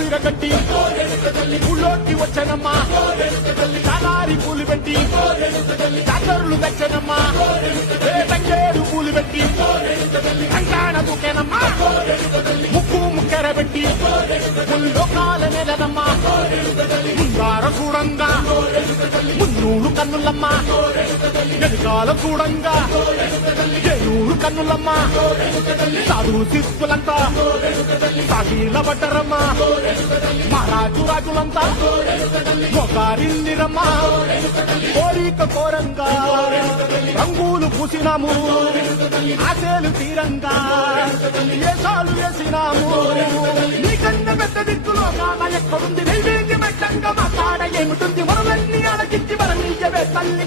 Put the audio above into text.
సీర కట్టి ఊళ్ళోకి వచ్చనమ్మా చాలారి పూలు పెట్టి జాతరులు తెచ్చనమ్మా తంగేడు పూలు పెట్టి కంకాణ దూకేనమ్మా ముక్కు ముక్కెర పెట్టి ముల్లోకాల నెలనమ్మా ముంగార చూడంగా మున్నూరు కన్నులమ్మా వెనుకాల చూడంగా ఏనూరు కన్నులమ్మా సాధు శిస్తులంతా సాగిల పడ్డరమ్మా మహారాజు రాజులంతా మొగారిందిరమ్మా కోరిక కోరంగా రంగులు పూసినాము ఆశలు తీరంగా వేషాలు వేసినాము నీకన్నా పెద్ద దిక్కులో కాన ఎక్కడుంది నైవేద్యం ఎట్టంగా మాట్లాడ ఏమిటుంది మనలన్నీ అడగిచ్చి మన నీయవే తల్లి